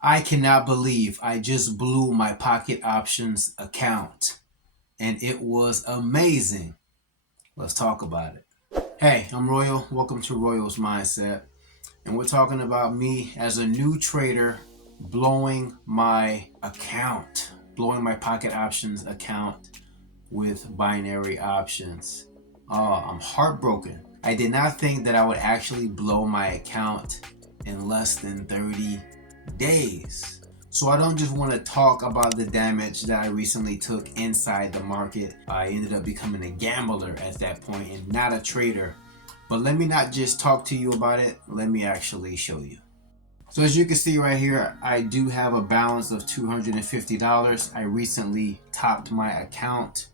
I cannot believe I just blew my Pocket Options account, and it was amazing. Let's talk about it. Hey, I'm Royal. Welcome to Royal's Mindset. And we're talking about me as a new trader blowing my account, blowing my Pocket Options account with binary options. Oh, I'm heartbroken. I did not think that I would actually blow my account in less than 30 days. So I don't just want to talk about the damage that I recently took inside the market. I ended up becoming a gambler at that point and not a trader. But let me not just talk to you about it, let me actually show you. So as you can see right here, I do have a balance of $250. I recently topped my account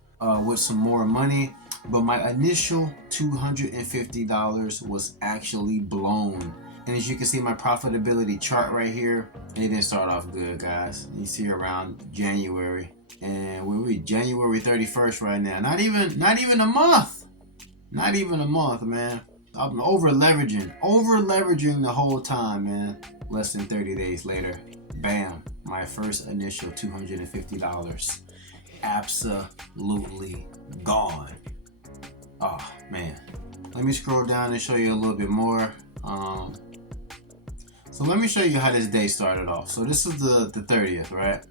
with some more money, but my initial $250 was actually blown. And as you can see, my profitability chart right here, it didn't start off good, guys. You see around January, and we're January 31st right now. Not even a month. Not even a month, man. I'm over leveraging the whole time, man. Less than 30 days later, bam, my first initial $250 absolutely gone. Oh man, let me scroll down and show you a little bit more. So let me show you how this day started off. So this is the 30th, right?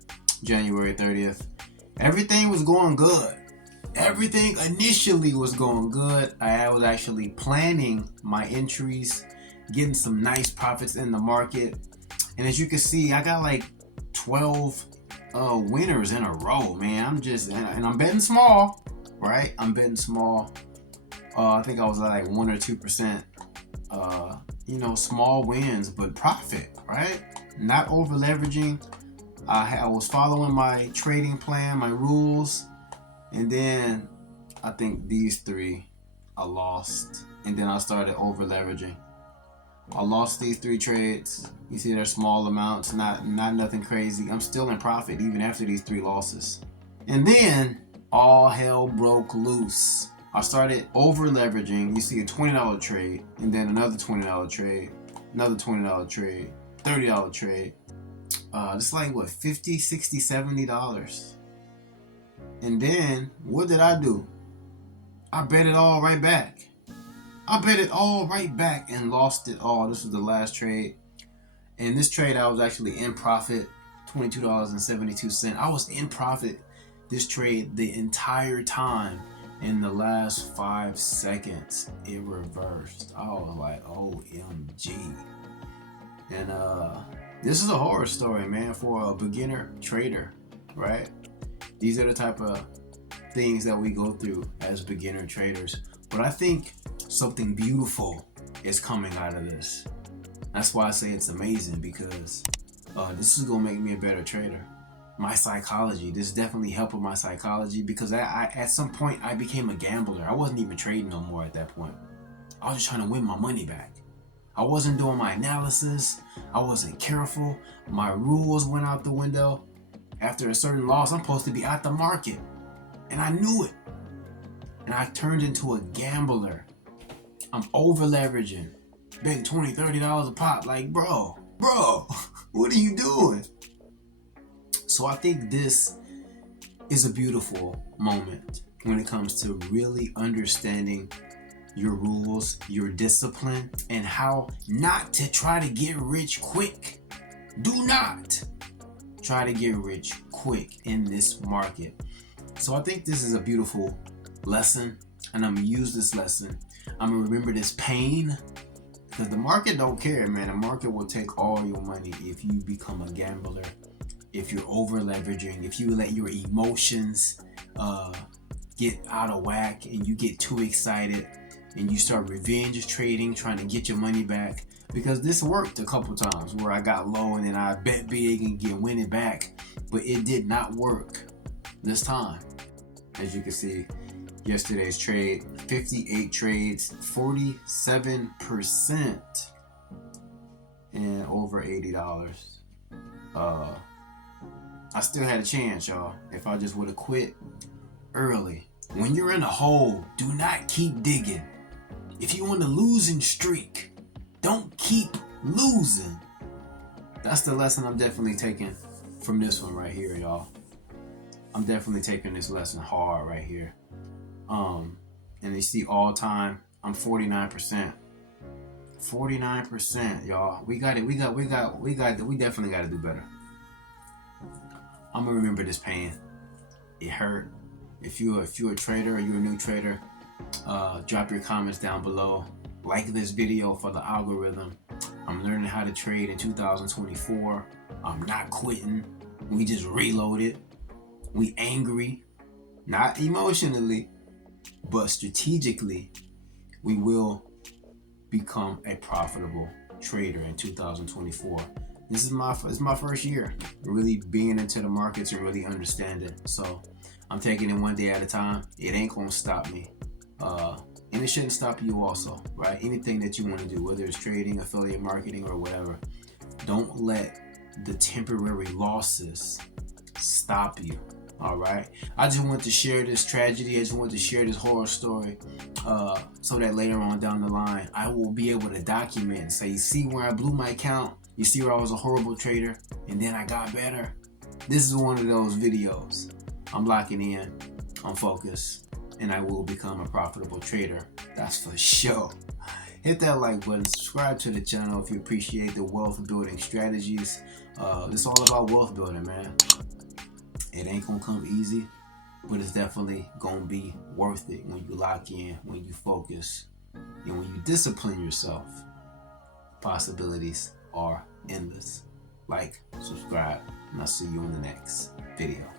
January 30th. Everything was going good. Everything initially was going good. I was actually planning my entries, getting some nice profits in the market. And as you can see, I got like 12 winners in a row, man. And I'm betting small, right? I'm betting small. I think I was like 1 or 2%. Small wins, but profit, right? Not over leveraging. I was following my trading plan, my rules, and then I think these three I lost, and then I started over leveraging. I lost these three trades. You see, they're small amounts, not nothing crazy. I'm still in profit even after these three losses. And then all hell broke loose. I started over leveraging. You see a $20 trade, and then another $20 trade, another $20 trade, $30 trade. It's like what, $50, $60, $70. And then what did I do? I bet it all right back. I bet it all right back and lost it all. This was the last trade. And this trade, I was actually in profit, $22.72. I was in profit this trade the entire time. In the last 5 seconds, it reversed. I was like, OMG. And this is a horror story, man, for a beginner trader, right? These are the type of things that we go through as beginner traders. But I think something beautiful is coming out of this. That's why I say it's amazing, because this is gonna make me a better trader. My psychology, this definitely helped with my psychology, because I at some point I became a gambler. I wasn't even trading no more at that point. I was just trying to win my money back. I wasn't doing my analysis. I wasn't careful. My rules went out the window. After a certain loss, I'm supposed to be out the market, and I knew it. And I turned into a gambler. I'm over leveraging, betting $20, $30 a pop. Like, bro, what are you doing? So I think this is a beautiful moment when it comes to really understanding your rules, your discipline, and how not to try to get rich quick. Do not try to get rich quick in this market. So I think this is a beautiful lesson, and I'm gonna use this lesson. I'm gonna remember this pain, because the market don't care, man. The market will take all your money if you become a gambler, if you're over leveraging, if you let your emotions get out of whack and you get too excited and you start revenge trading, trying to get your money back. Because this worked a couple times where I got low and then I bet big and get winning back, but it did not work this time. As you can see, yesterday's trade, 58 trades, 47%, and over $80. I still had a chance, y'all, if I just would have quit early. When you're in a hole, do not keep digging. If you want a losing streak, don't keep losing. that's the lesson I'm definitely taking from this one right here, y'all. I'm definitely taking this lesson hard right here. And you see all time, I'm 49%. 49%, y'all. We got it. We definitely got to do better. I'm gonna remember this pain. It hurt. If you're a trader or you're a new trader, drop your comments down below. Like this video for the algorithm. I'm learning how to trade in 2024. I'm not quitting. We just reloaded. We angry, not emotionally, but strategically. We will become a profitable trader in 2024. This is my first year really being into the markets and really understanding. So I'm taking it one day at a time. It ain't gonna stop me. And it shouldn't stop you also, right? Anything that you want to do, whether it's trading, affiliate marketing, or whatever, don't let the temporary losses stop you. All right. I just want to share this tragedy. I just want to share this horror story so that later on down the line, I will be able to document and say, you see where I blew my account? You see where I was a horrible trader and then I got better? This is one of those videos. I'm locking in, I'm focused, and I will become a profitable trader. That's for sure. Hit that like button, subscribe to the channel if you appreciate the wealth building strategies. It's all about wealth building, man. It ain't gonna come easy, but it's definitely gonna be worth it when you lock in, when you focus, and when you discipline yourself. Possibilities are endless. Like, subscribe, and I'll see you in the next video.